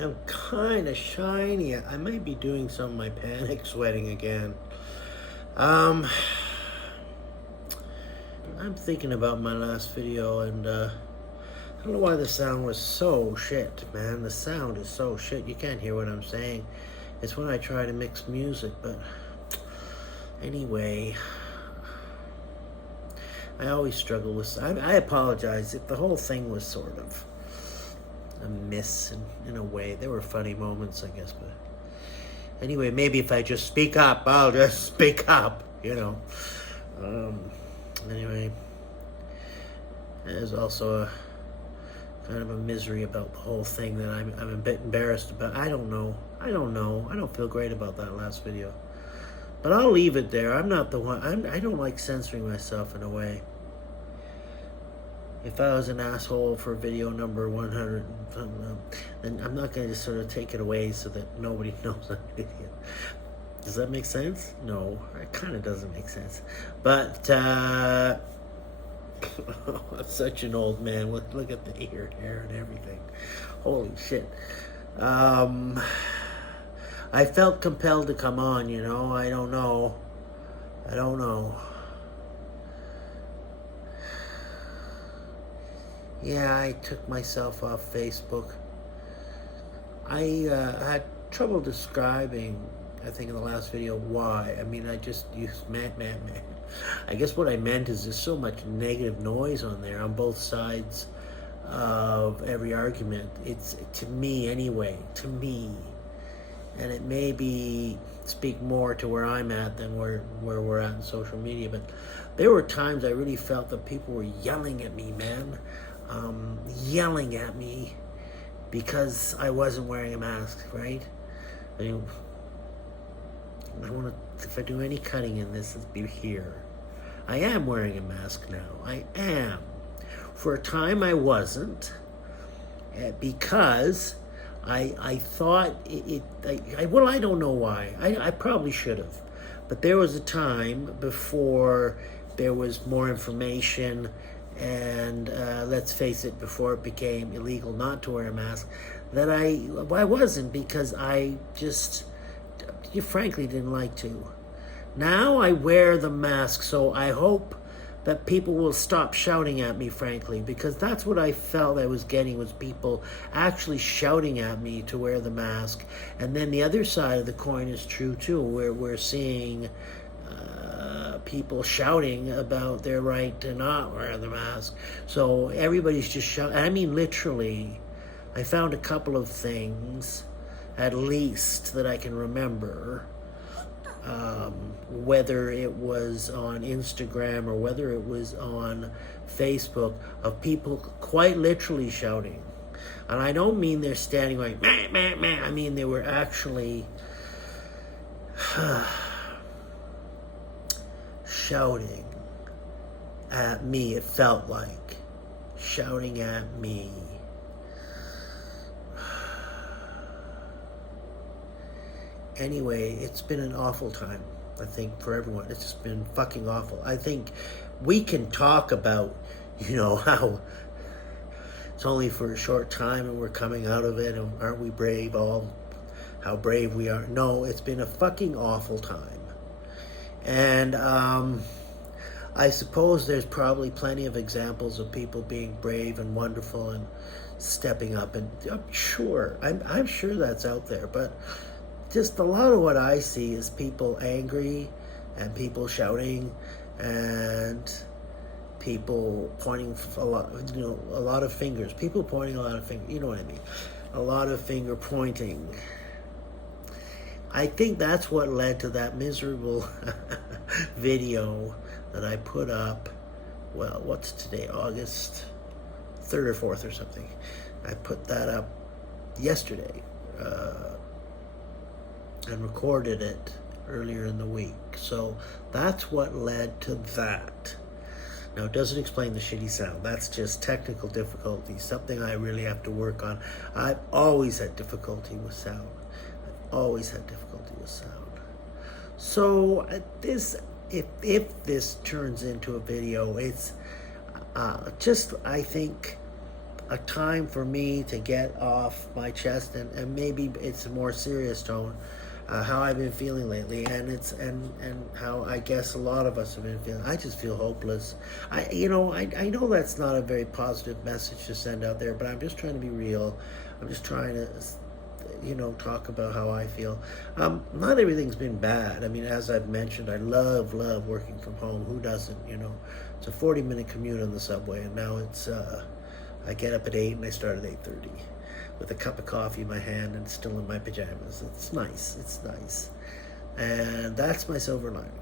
I'm kind of shiny. I might be doing some of my panic sweating again. Um, I'm thinking about my last video, and I don't know why the sound was so shit, man. The sound is so shit. You can't hear what I'm saying. It's when I try to mix music, but anyway, I always struggle with. I apologize if the whole thing was sort of a miss in a way. There were funny moments, I guess, but anyway, maybe if I just speak up, I'll just speak up, you know. Anyway, there's also a kind of a misery about the whole thing that I'm a bit embarrassed about. I don't know. I don't feel great about that last video. But I'll leave it there. I'm not the one. I don't like censoring myself in a way. If I was an asshole for video number 100, then I'm not going to just sort of take it away so that nobody knows I'm an idiot. Does that make sense? No, it kind of doesn't make sense. But, I'm such an old man. Look at the hair and everything. Holy shit. I felt compelled to come on, you know. I don't know. Yeah, I took myself off Facebook. I had trouble describing, I think in the last video, why. I mean, I just used man. I guess what I meant is there's so much negative noise on there on both sides of every argument. It's, to me anyway, and it may speak more to where I'm at than where we're at in social media, but there were times I really felt that people were yelling at me, man. Yelling at me because I wasn't wearing a mask, right? I mean, if I do any cutting in this, it'll be here. I am wearing a mask now. I am. For a time I wasn't, because I thought well, I don't know why. I probably should have. But there was a time before there was more information, and let's face it, before it became illegal not to wear a mask, that I wasn't, because I just, you frankly didn't like to. Now I wear the mask, so I hope that people will stop shouting at me, frankly, because that's what I felt I was getting, was people actually shouting at me to wear the mask. And then the other side of the coin is true too, where we're seeing people shouting about their right to not wear the mask. So everybody's just shouting. I mean, literally, I found a couple of things, at least, that I can remember, whether it was on Instagram or whether it was on Facebook, of people quite literally shouting. And I don't mean they're standing like, meh, meh, meh. I mean they were actually shouting at me. It felt like shouting at me. Anyway, it's been an awful time, I think, for everyone. It's just been fucking awful. I think we can talk about, how it's only for a short time and we're coming out of it, and aren't we brave, how brave we are. No, it's been a fucking awful time. And I suppose there's probably plenty of examples of people being brave and wonderful and stepping up, and I'm sure that's out there, but just a lot of what I see is people angry, and people shouting, and people pointing a lot of fingers. People pointing a lot of fingers. You know what I mean? A lot of finger pointing. I think that's what led to that miserable video that I put up. Well, what's today? August 3rd or 4th or something. I put that up yesterday. And recorded it earlier in the week. So that's what led to that. Now, it doesn't explain the shitty sound. That's just technical difficulty, something I really have to work on. I've always had difficulty with sound. So if this turns into a video, it's just, I think, a time for me to get off my chest, and maybe it's a more serious tone, how I've been feeling lately, and it's and how I guess a lot of us have been feeling. I just feel hopeless. I know that's not a very positive message to send out there, but I'm just trying to be real. I'm just trying to talk about how I feel. Not everything's been bad. I mean, as I've mentioned, I love working from home. Who doesn't? It's a 40-minute commute on the subway, and now it's I get up at 8 and I start at 8:30 with a cup of coffee in my hand and still in my pajamas. It's nice, and that's my silver lining.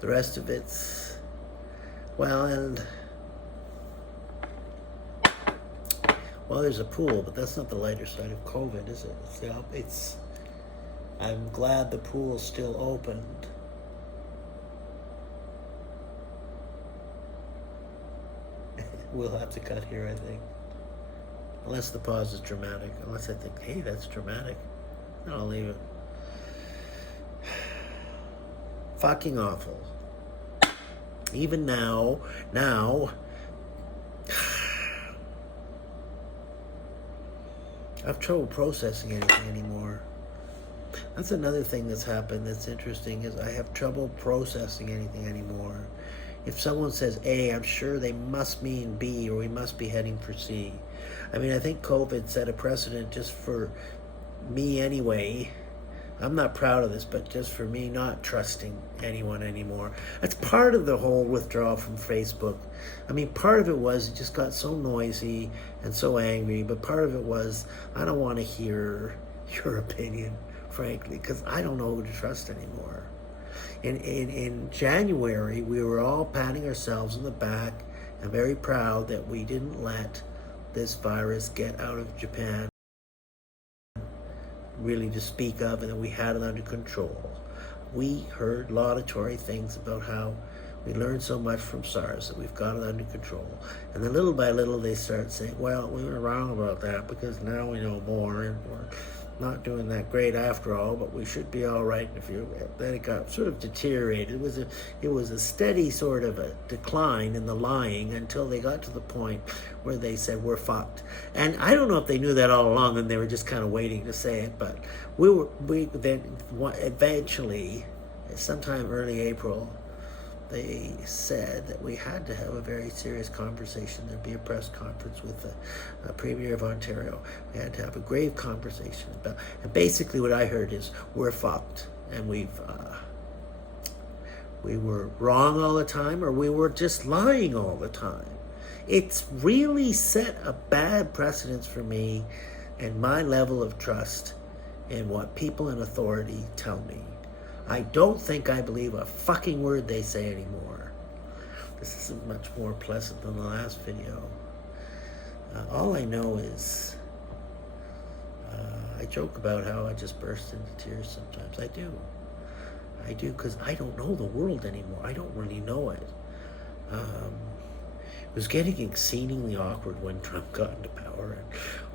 The rest of it's there's a pool, but that's not the lighter side of COVID, is it? I'm glad the pool's still opened. We'll have to cut here, I think. Unless the pause is dramatic. Unless I think, hey, that's dramatic. Then I'll leave it. Fucking awful. Even now, I have trouble processing anything anymore. That's another thing that's happened that's interesting, is I have trouble processing anything anymore. If someone says A, I'm sure they must mean B, or we must be heading for C. I mean, I think COVID set a precedent just for me anyway. I'm not proud of this, but just for me not trusting anyone anymore. That's part of the whole withdrawal from Facebook. I mean, part of it was it just got so noisy and so angry, but part of it was I don't want to hear your opinion, frankly, because I don't know who to trust anymore. In January, we were all patting ourselves on the back and very proud that we didn't let this virus get out of Japan, really to speak of, and that we had it under control. We heard laudatory things about how we learned so much from SARS that we've got it under control. And then little by little they start saying, well, we were wrong about that because now we know more and we're not doing that great after all, but we should be all right. Then it got sort of deteriorated. It was a steady sort of a decline in the lying until they got to the point where they said we're fucked. And I don't know if they knew that all along and they were just kind of waiting to say it, but we then eventually, sometime early April, they said that we had to have a very serious conversation. There'd be a press conference with the Premier of Ontario. We had to have a grave conversation about, and basically what I heard is we're fucked, and we were wrong all the time, or we were just lying all the time. It's really set a bad precedence for me and my level of trust in what people in authority tell me. I don't think I believe a fucking word they say anymore. This isn't much more pleasant than the last video. All I know is I joke about how I just burst into tears sometimes. I do, because I don't know the world anymore. I don't really know it. It was getting exceedingly awkward when Trump got into power and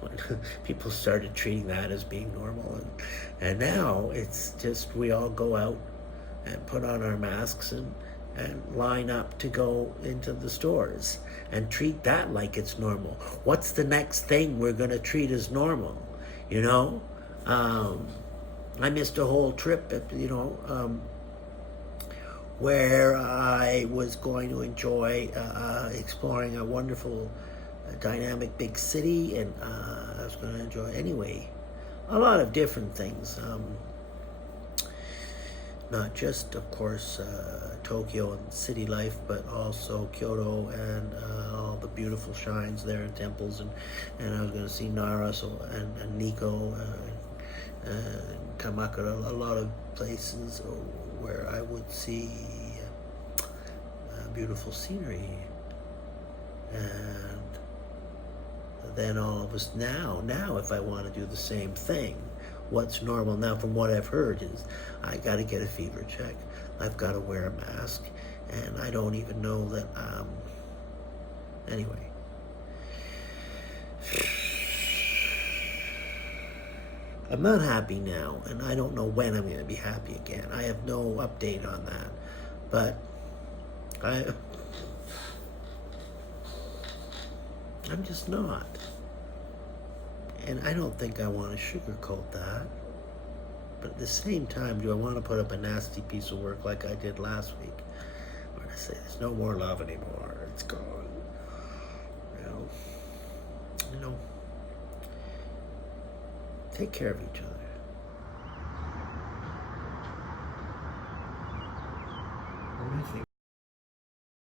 when people started treating that as being normal. And now it's just we all go out and put on our masks and line up to go into the stores and treat that like it's normal. What's the next thing we're going to treat as normal? I missed a whole trip, where I was going to enjoy exploring a wonderful, dynamic big city, and I was going to enjoy, anyway, a lot of different things. Not just, of course, Tokyo and city life, but also Kyoto and all the beautiful shrines there and temples, and I was going to see Nara and Nikko and Kamakura, a lot of places where I would see beautiful scenery. And then all of us now if I want to do the same thing, what's normal now from what I've heard is I got to get a fever check, I've got to wear a mask, and I don't even know that anyway. I'm not happy now, and I don't know when I'm going to be happy again. I have no update on that, but I'm just not. And I don't think I want to sugarcoat that. But at the same time, do I want to put up a nasty piece of work like I did last week? Where I say there's no more love anymore. It's gone. You know. Take care of each other.